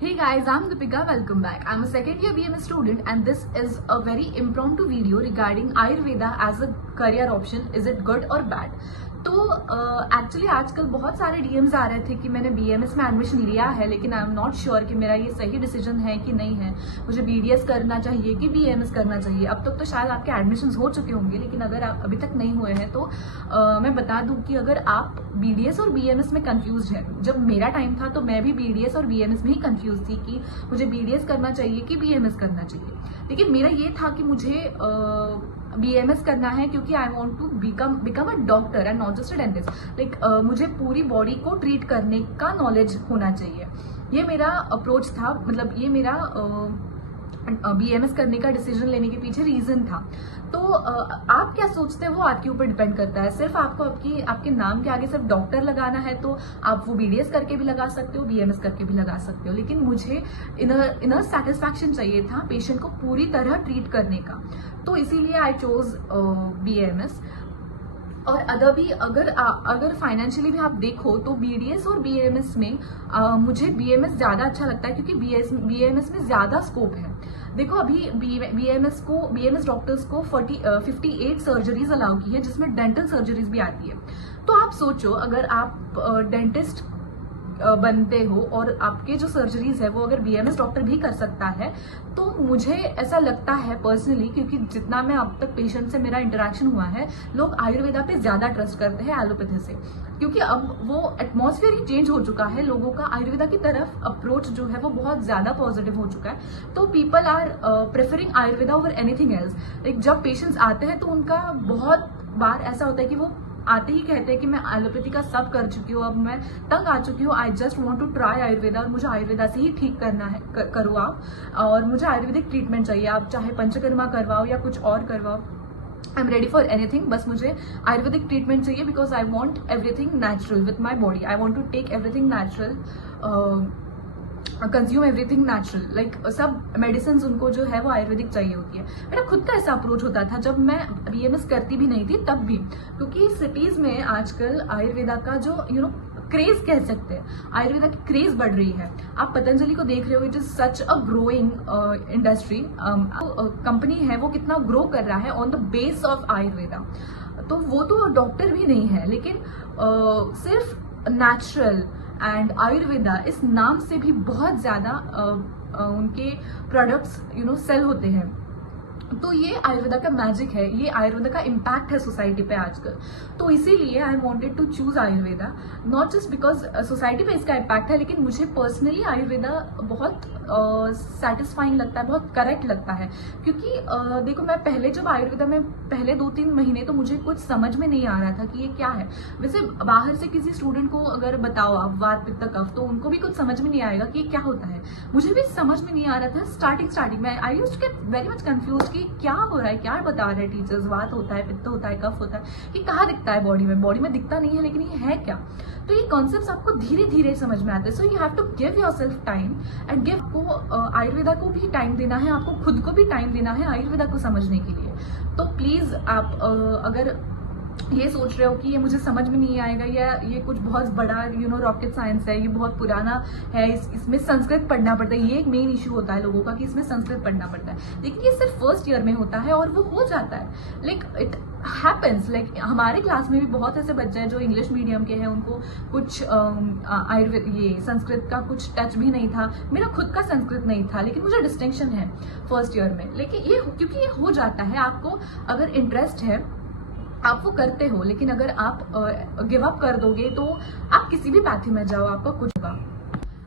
Hey guys, I'm Deepika. Welcome back. I'm a second year BMS student and this is a very impromptu video regarding Ayurveda as a career option. Is it good or bad? तो actually आजकल बहुत सारे DMs आ रहे थे कि मैंने BMS में admission लिया है लेकिन आई एम नॉट श्योर कि मेरा ये सही डिसीजन है कि नहीं है, मुझे बीडीएस करना चाहिए कि बीएमएस करना चाहिए। अब तक तो शायद आपके एडमिशन्स हो चुके होंगे लेकिन अगर आप अभी तक नहीं हुए हैं तो मैं बता दूं कि अगर आप बीडीएस और बीएमएस में कंफ्यूज हैं, जब मेरा टाइम था तो मैं भी बीडीएस और बीएमएस में ही कंफ्यूज थी कि मुझे बीडीएस करना चाहिए कि बीएमएस करना चाहिए। लेकिन मेरा ये था कि मुझे बीएमएस करना है क्योंकि I want to become a doctor and not just a dentist. Like मुझे पूरी बॉडी को ट्रीट करने का नॉलेज होना चाहिए। ये मेरा अप्रोच था, मतलब ये मेरा बीएमएस करने का डिसीजन लेने के पीछे रीजन था। तो आप क्या सोचते हैं वो आपके ऊपर डिपेंड करता है। सिर्फ आपको आपके नाम के आगे सिर्फ डॉक्टर लगाना है तो आप वो बीडीएस करके भी लगा सकते हो, बीएमएस करके भी लगा सकते हो। लेकिन मुझे इनर सेटिस्फैक्शन चाहिए था पेशेंट को पूरी तरह ट्रीट करने का, तो इसीलिए आई चोज बीएमएस। और अगर फाइनेंशियली भी आप देखो तो बीडीएस और बीएमएस में मुझे बीएमएस ज्यादा अच्छा लगता है क्योंकि बीएमएस में ज्यादा स्कोप है। देखो अभी बीएमएस डॉक्टर्स को 58 सर्जरीज अलाउ की है जिसमें डेंटल सर्जरीज भी आती है। तो आप सोचो अगर आप डेंटिस्ट बनते हो और आपके जो सर्जरीज है वो अगर बीएमएस डॉक्टर भी कर सकता है तो मुझे ऐसा लगता है पर्सनली, क्योंकि जितना मैं अब तक पेशेंट से मेरा इंटरेक्शन हुआ है, लोग आयुर्वेदा पे ज्यादा ट्रस्ट करते हैं एलोपैथी से, क्योंकि अब वो एटमॉस्फेयर ही चेंज हो चुका है। लोगों का आयुर्वेदा की तरफ अप्रोच जो है वो बहुत ज्यादा पॉजिटिव हो चुका है। तो people are preferring Ayurveda over anything else. Like जब पेशेंट्स आते हैं तो उनका बहुत बार ऐसा होता है कि वो आते ही कहते हैं कि मैं एलोपैथी का सब कर चुकी हूँ, अब मैं तंग आ चुकी हूँ, I just want to try Ayurveda और मुझे आयुर्वेदा से ही ठीक करना है, करो आप, और मुझे आयुर्वेदिक ट्रीटमेंट चाहिए। आप चाहे पंचकर्मा करवाओ या कुछ और करवाओ, I am ready for anything, बस मुझे आयुर्वेदिक ट्रीटमेंट चाहिए because I want everything natural with my body. I want to take everything natural, consume everything natural. Like सब मेडिसिन उनको जो है वो आयुर्वेदिक चाहिए होती है। मेरा खुद का ऐसा अप्रोच होता था जब मैं बीएमएस करती भी नहीं थी तब भी, क्योंकि सिटीज में आजकल आयुर्वेदा का जो क्रेज कह सकते हैं, आयुर्वेदा की क्रेज बढ़ रही है। आप पतंजलि को देख रहे हो, it is such a growing industry. Company है वो कितना ग्रो कर रहा है on the base of Ayurveda. तो वो तो डॉक्टर भी नहीं है लेकिन सिर्फ नेचुरल एंड आयुर्वेदा इस नाम से भी बहुत ज्यादा उनके प्रोडक्ट्स सेल होते हैं। तो ये आयुर्वेदा का मैजिक है, ये आयुर्वेदा का इम्पैक्ट है सोसाइटी पे आजकल। तो इसीलिए I wanted to choose Ayurveda, not just because society पे इसका इम्पैक्ट है, लेकिन मुझे पर्सनली आयुर्वेदा बहुत सेटिस्फाइंग लगता है, बहुत करेक्ट लगता है। क्योंकि देखो मैं पहले जब आयुर्वेदा में पहले 2-3 महीने तो मुझे कुछ समझ में नहीं आ रहा था कि ये क्या है। वैसे बाहर से किसी स्टूडेंट को अगर बताओ आप वात पित्त कफ तो उनको भी कुछ समझ में नहीं आएगा कि ये क्या होता है। मुझे भी समझ में नहीं आ रहा था स्टार्टिंग में। I used to get very much confuse कि क्या हो रहा है, क्या बता रहे हैं टीचर्स, वात होता है, पित्त होता है, कफ होता है, ये कहाँ दिखता है बॉडी में दिखता नहीं है लेकिन ये है क्या। तो ये कॉन्सेप्ट्स आपको धीरे धीरे समझ में आते हैं। So you have to give yourself time and give को आयुर्वेदा को भी टाइम देना है, आपको खुद को भी टाइम देना है आयुर्वेदा को समझने के लिए। तो प्लीज आप अगर ये सोच रहे हो कि ये मुझे समझ में नहीं आएगा या ये कुछ बहुत बड़ा रॉकेट साइंस है, ये बहुत पुराना है, इसमें संस्कृत पढ़ना पड़ता है, ये एक मेन इश्यू होता है लोगों का कि इसमें संस्कृत पढ़ना पड़ता है। लेकिन ये सिर्फ फर्स्ट ईयर में होता है और वो हो जाता है। Like it happens. लाइक हमारे क्लास में भी बहुत ऐसे बच्चे हैं जो इंग्लिश मीडियम के हैं, उनको कुछ आयुर्वेद ये संस्कृत का कुछ टच भी नहीं था। मेरा खुद का संस्कृत नहीं था लेकिन मुझे डिस्टिंक्शन है फर्स्ट ईयर में। लेकिन ये क्योंकि ये हो जाता है, आपको अगर इंटरेस्ट है आप वो करते हो, लेकिन अगर आप गिव अप कर दोगे तो आप किसी भी पैथी में जाओ आपका कुछ होगा।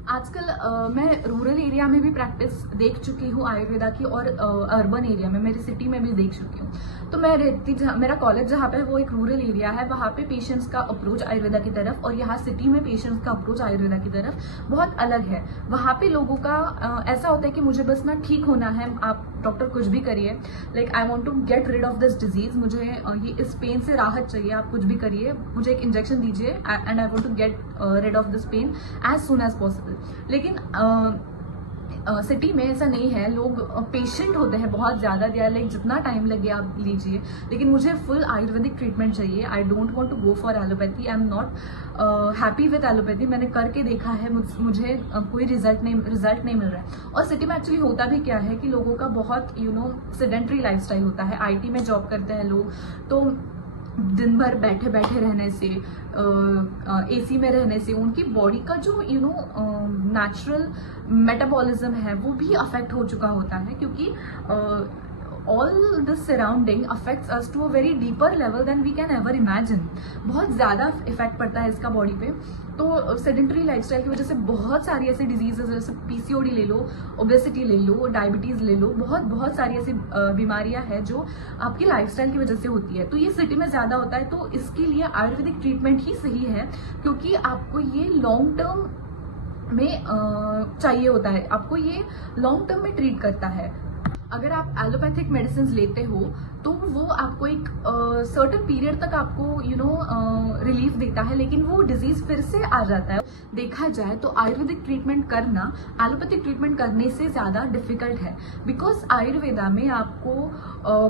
आजकल मैं रूरल एरिया में भी प्रैक्टिस देख चुकी हूँ आयुर्वेदा की और अर्बन एरिया में, मेरी सिटी में भी देख चुकी हूँ। तो मैं रहती मेरा कॉलेज जहाँ पे वो एक रूरल एरिया है, वहाँ पे पेशेंट्स का अप्रोच आयुर्वेदा की तरफ और यहाँ सिटी में पेशेंट्स का अप्रोच आयुर्वेदा की तरफ बहुत अलग है। वहाँ पे लोगों का ऐसा होता है कि मुझे बस ना ठीक होना है, आप डॉक्टर कुछ भी करिए। Like I want to get rid of this disease, मुझे ये इस पेन से राहत चाहिए, आप कुछ भी करिए, मुझे एक इंजेक्शन दीजिए and I want to get rid of this pain as soon as possible. लेकिन सिटी में ऐसा नहीं है, लोग पेशेंट होते हैं बहुत ज़्यादा, दे आर लाइक जितना टाइम लगे आप लीजिए, लेकिन मुझे फुल आयुर्वेदिक ट्रीटमेंट चाहिए। I don't want to go for allopathy, I am not happy with allopathy. मैंने करके देखा है, मुझे कोई रिजल्ट नहीं मिल रहा है। और सिटी में एक्चुअली होता भी क्या है कि लोगों का बहुत सेडेंट्री लाइफस्टाइल होता है, IT में जॉब करते हैं लोग, तो दिन भर बैठे बैठे रहने से, AC में रहने से उनकी बॉडी का जो नेचुरल मेटाबॉलिज्म है वो भी अफेक्ट हो चुका होता है, क्योंकि all this surrounding affects us to a very deeper level than we can ever imagine. बहुत ज़्यादा इफेक्ट पड़ता है इसका बॉडी पे। तो सेडेंटरी लाइफस्टाइल की वजह से बहुत सारी ऐसी डिजीजेज, जैसे PCOD ले लो, ओबेसिटी ले लो, डायबिटीज़ ले लो, बहुत सारी ऐसी बीमारियां हैं जो आपकी लाइफस्टाइल की वजह से होती है। तो ये सिटी में ज़्यादा होता है, तो इसके लिए आयुर्वेदिक ट्रीटमेंट ही सही है, क्योंकि आपको ये लॉन्ग टर्म में चाहिए होता है, आपको ये लॉन्ग टर्म में ट्रीट करता है। अगर आप एलोपैथिक मेडिसिन लेते हो तो वो आपको एक सर्टेन पीरियड तक आपको रिलीफ देता है, लेकिन वो डिजीज फिर से आ जाता है। देखा जाए तो आयुर्वेदिक ट्रीटमेंट करना एलोपैथिक ट्रीटमेंट करने से ज़्यादा डिफिकल्ट है, बिकॉज आयुर्वेदा में आपको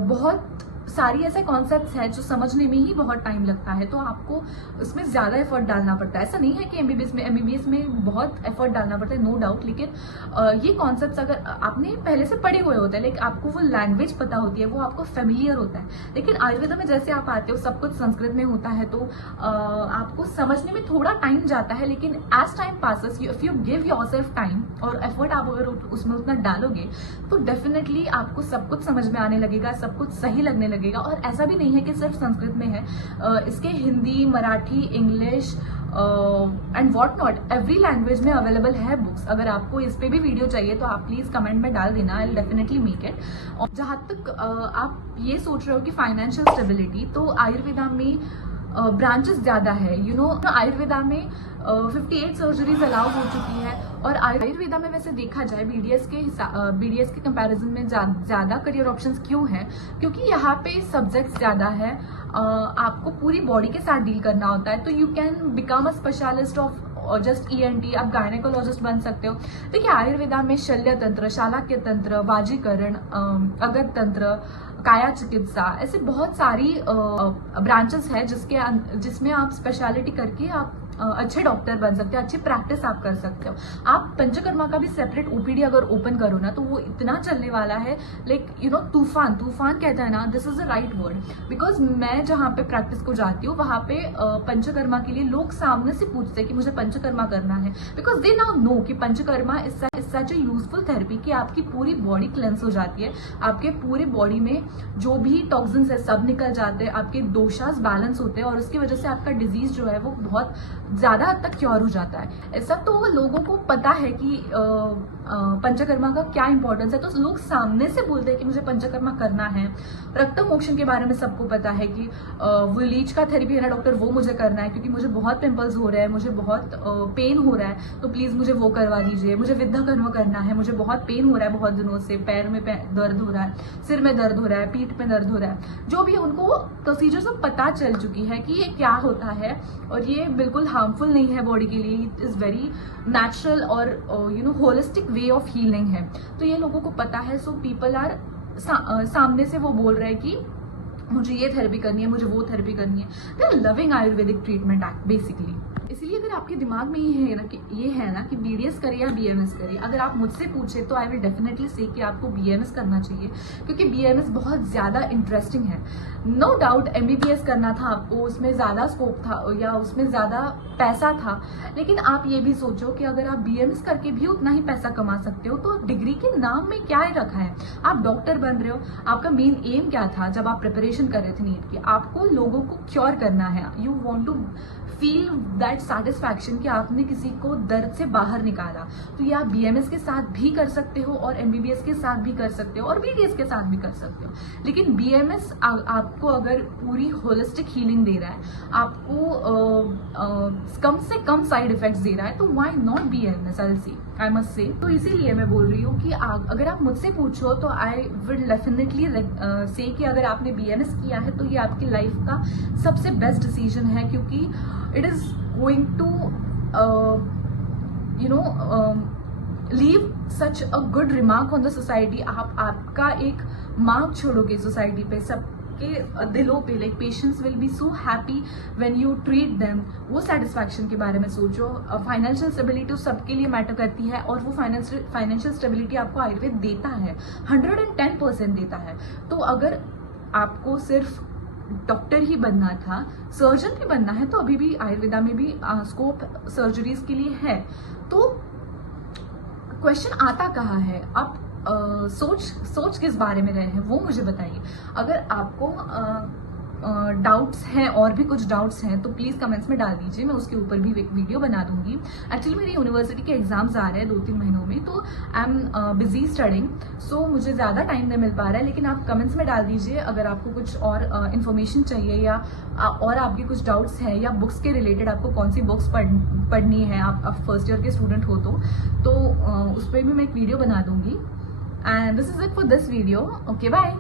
बहुत सारी ऐसे कॉन्सेप्ट्स हैं जो समझने में ही बहुत टाइम लगता है, तो आपको उसमें ज़्यादा एफर्ट डालना पड़ता है। ऐसा नहीं है कि MBBS में बहुत एफर्ट डालना पड़ता है, नो डाउट, लेकिन ये कॉन्सेप्ट्स अगर आपने पहले से पढ़े हुए होते हैं, लेकिन आपको वो लैंग्वेज पता होती है, वो आपको फेमिलियर होता है। लेकिन आयुर्वेदा में जैसे आप आते हो, सब कुछ संस्कृत में होता है, तो आपको समझने में थोड़ा टाइम जाता है, लेकिन as time passes, if you give yourself time और एफर्ट आप अगर उसमें उतना डालोगे तो डेफिनेटली आपको सब कुछ समझ में आने लगेगा, सब कुछ सही लगने लगेगा। और ऐसा भी नहीं है कि सिर्फ संस्कृत में है, इसके Hindi, Marathi, English and what not, every language में अवेलेबल है बुक्स। अगर आपको इस पे भी वीडियो चाहिए तो आप प्लीज कमेंट में डाल देना, I will definitely make it. और जहां तक आप ये सोच रहे हो कि फाइनेंशियल स्टेबिलिटी, तो आयुर्वेदा में ब्रांचेस ज़्यादा है। आयुर्वेदा में 58 सर्जरीज अलाउ हो चुकी है। और आयुर्वेदा में वैसे देखा जाए BDS के कंपैरिजन में ज़्यादा करियर ऑप्शंस क्यों हैं, क्योंकि यहाँ पे सब्जेक्ट्स ज़्यादा है, आपको पूरी बॉडी के साथ डील करना होता है, तो you can become a specialist of just ENT, आप गायनेकोलॉजिस्ट बन सकते हो। देखिए आयुर्वेदा में शल्य तंत्र, शालाक्य तंत्र, वाजीकरण, अगध तंत्र, काया चिकित्सा, ऐसे बहुत सारी ब्रांचेस है जिसमें आप स्पेशलिटी करके आप अच्छे डॉक्टर बन सकते हो, अच्छी प्रैक्टिस आप कर सकते हो। आप पंचकर्मा का भी सेपरेट OPD अगर ओपन करो ना, तो वो इतना चलने वाला है, लाइक तूफान कहता है ना, this is the right word, because मैं जहाँ पे प्रैक्टिस को जाती हूँ वहाँ पे पंचकर्मा के लिए लोग सामने से पूछते हैं कि मुझे पंचकर्मा करना है, बिकॉज दे नाउ नो कि panchakarma is such A useful therapy कि आपकी पूरी बॉडी क्लेंस हो जाती है, आपके पूरे बॉडी में जो भी टॉक्सिन्स है सब निकल जाते हैं, आपके दोषास बैलेंस होते हैं, और उसकी वजह से आपका डिजीज जो है वो बहुत ज्यादा हद तक क्योर हो जाता है। ऐसा तो लोगों को पता है कि पंचकर्मा का क्या इंपॉर्टेंस है, तो लोग सामने से बोलते हैं कि मुझे पंचकर्मा करना है। रक्त मोक्षण के बारे में सबको पता है कि वो लीच का थेरेपी है ना डॉक्टर, वो मुझे करना है, क्योंकि मुझे बहुत पिंपल्स हो रहे हैं, मुझे बहुत पेन हो रहा है, तो प्लीज मुझे वो करवा दीजिए। मुझे विद्या कर्म करना है, मुझे बहुत पेन हो रहा है बहुत दिनों से, पैर में दर्द हो रहा है, सिर में दर्द हो रहा है, पीठ में दर्द हो रहा है, जो भी उनको प्रोसीजर सब पता चल चुकी है कि ये क्या होता है, और ये बिल्कुल हार्मफुल नहीं है बॉडी के लिए, इट इज वेरी नेचुरल और होलिस्टिक वे ऑफ हीलिंग है, तो ये लोगों को पता है। सो पीपल आर सामने से वो बोल रहे हैं कि मुझे ये थेरेपी करनी है, मुझे वो थेरेपी करनी है। They are loving Ayurvedic treatment basically. इसलिए अगर आपके दिमाग में ये है ना कि BDS करिए या BMS करिए, अगर आप मुझसे पूछे तो आई विल डेफिनेटली से कि आपको BMS करना चाहिए, क्योंकि BMS बहुत ज़्यादा इंटरेस्टिंग है। नो डाउट MBBS करना था आपको, उसमें ज़्यादा स्कोप था या उसमें ज़्यादा पैसा था, लेकिन आप ये भी सोचो कि अगर आप BMS करके भी उतना ही पैसा कमा सकते हो, तो डिग्री के नाम में क्या रखा है? आप डॉक्टर बन रहे हो, आपका मेन एम क्या था जब आप प्रिपरेशन कर रहे थे नीट की? आपको लोगों को क्योर करना है, you want to feel that satisfaction कि आपने किसी को दर्द से बाहर निकाला। तो ये आप BMS के साथ भी कर सकते हो और MBBS के साथ भी कर सकते हो और BDS के साथ भी कर सकते हो, लेकिन BMS आपको अगर पूरी होलिस्टिक हीलिंग दे रहा है, आपको कम से कम साइड इफेक्ट्स दे रहा है, तो why not BMS, I must say. तो इसीलिए मैं बोल रही हूँ कि अगर आप मुझसे पूछो तो आई विल डेफिनेटली से कि अगर आपने BMS किया है तो ये आपकी लाइफ का सबसे बेस्ट डिसीजन है, क्योंकि it is going to leave such a good remark on the society. आप आपका एक मार्क छोड़ोगे सोसाइटी पे, सबके दिलों पे। Like patients will be so happy when you treat them. वो सेटिस्फैक्शन के बारे में सोचो। फाइनेंशियल स्टेबिलिटी सबके लिए मैटर करती है, और वो फाइनेंशियल स्टेबिलिटी आपको आयुर्वेद देता है, 110% देता है। तो अगर आपको सिर्फ डॉक्टर ही बनना था, सर्जन भी बनना है, तो अभी भी आयुर्वेदा में भी स्कोप सर्जरीज के लिए है। तो क्वेश्चन आता कहाँ है? आप सोच किस बारे में रहे हैं वो मुझे बताइए। अगर आपको डाउट्स हैं, और भी कुछ डाउट्स हैं, तो प्लीज कमेंट्स में डाल दीजिए, मैं उसके ऊपर भी एक वीडियो बना दूंगी। एक्चुअली मेरी यूनिवर्सिटी के एग्जाम्स आ रहे हैं 2-3 महीनों में, तो आई एम बिजी स्टडिंग, सो मुझे ज़्यादा टाइम नहीं मिल पा रहा है। लेकिन आप कमेंट्स में डाल दीजिए अगर आपको कुछ और इन्फॉर्मेशन चाहिए, या और आपके कुछ डाउट्स हैं, या बुक्स के रिलेटेड आपको कौन सी बुक्स पढ़नी है, आप फर्स्ट ईयर के स्टूडेंट हो तो उस पर भी मैं एक वीडियो बना दूंगी। And this is it for this video. Okay, bye.